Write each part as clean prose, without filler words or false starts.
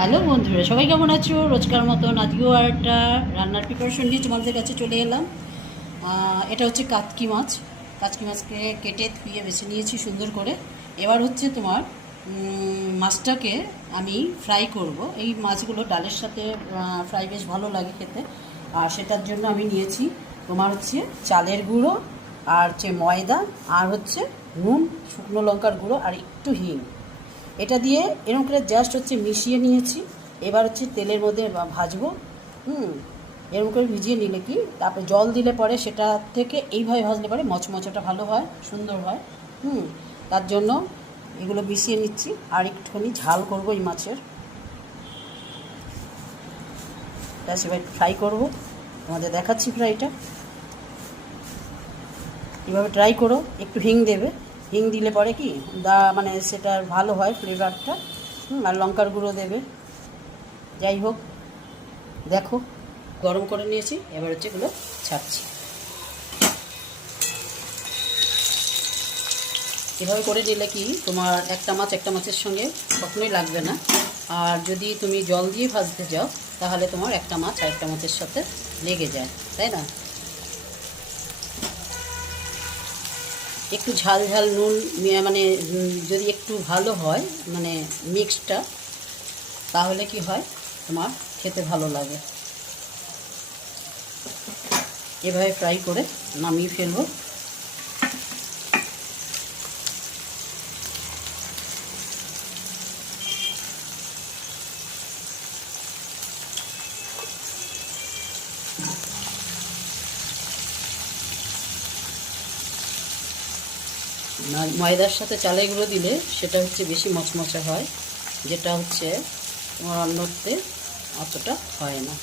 Hello বন্ধুরা, সবাই কেমন আছো? রোজকার মতন আজকেও আর একটা রান্নার প্রিপারেশন নিয়ে তোমাদের কাছে চলে এলাম। এটা হচ্ছে কাতকি মাছ। কাতকি মাছকে কেটে ধুয়ে বেছে নিয়েছি সুন্দর করে। এবার হচ্ছে তোমার মাছটাকে আমি ফ্রাই করব। এই মাছগুলো ডালের সাথে ফ্রাই বেশ ভালো লাগে খেতে। আর সেটার জন্য আমি নিয়েছি তোমার হচ্ছে চালের গুঁড়ো, আর হচ্ছে ময়দা, আর হচ্ছে নুন, শুকনো লঙ্কার গুঁড়ো, আর একটু হিং। এটা দিয়ে এরকম করে জাস্ট হচ্ছে মিশিয়ে নিয়েছি। এবার হচ্ছে তেলের মধ্যে ভাজবো। এরকম করে ভিজিয়ে নিলে কি, তারপরে জল দিলে পরে সেটা থেকে এইভাবে ভাজলে পরে মচমচটা ভালো হয়, সুন্দর হয়। তার জন্য এগুলো মিশিয়ে নিচ্ছি। আর একটুখানি ঝাল করবো এই মাছের, ব্যাস এবার ফ্রাই করবো। তোমাদের দেখাচ্ছি ফ্রাইটা। এভাবে ট্রাই করো, একটু হিং দেবে। হিং দিলে পরে কি মানে সেটার ভালো হয় ফ্লেভারটা। আর লঙ্কার গুঁড়ো দেবে। যাই হোক, দেখো গরম করে নিয়েছি, এবার হচ্ছে এগুলো ছাড়ছি। এভাবে করে দিলে কি তোমার একটা মাছ একটা মাছের সঙ্গে কখনোই লাগবে না। আর যদি তুমি জল দিয়ে ভাজতে যাও তাহলে তোমার একটা মাছ আর একটা মাছের সাথে লেগে যায়, তাই না? একটু ঝাল ঝাল নুন মানে যদি একটু ভালো হয় মানে মিক্সটা, তাহলে কি হয় তোমার খেতে ভালো লাগে। এভাবে ফ্রাই করে নামিয়ে ফেলবো। ময়দার সাথে চালের গুঁড়ো দিলে সেটা হচ্ছে বেশি মচমচে হয়, যেটা হচ্ছে তোমার অন্যতে অতটা হয় না।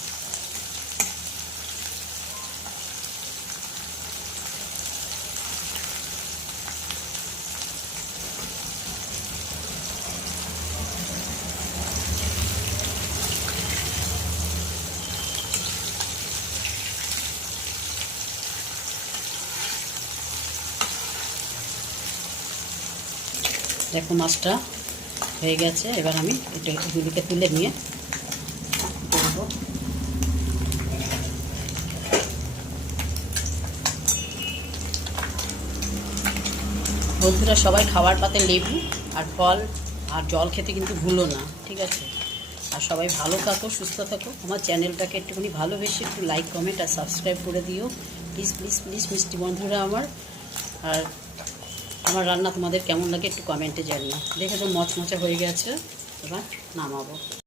দেখো মাছটা হয়ে গেছে। এবার আমি এটা এগুলিকে তুলে নিয়ে করবো। বন্ধুরা, সবাই খাবার পাতে লেবু আর ফল আর জল খেতে কিন্তু ভুলো না, ঠিক আছে? আর সবাই ভালো থাকো, সুস্থ থাকো। আমার চ্যানেলটাকে একটুখানি ভালোবেসে একটু লাইক, কমেন্ট আর সাবস্ক্রাইব করে দিও প্লিজ প্লিজ প্লিজ, মিষ্টি বন্ধুরা আমার। আর আমার রান্না তোমাদের কেমন লাগে একটু কমেন্টে জানিও। দেখে তো মচমচে হয়ে গেছে, এবার নামাবো।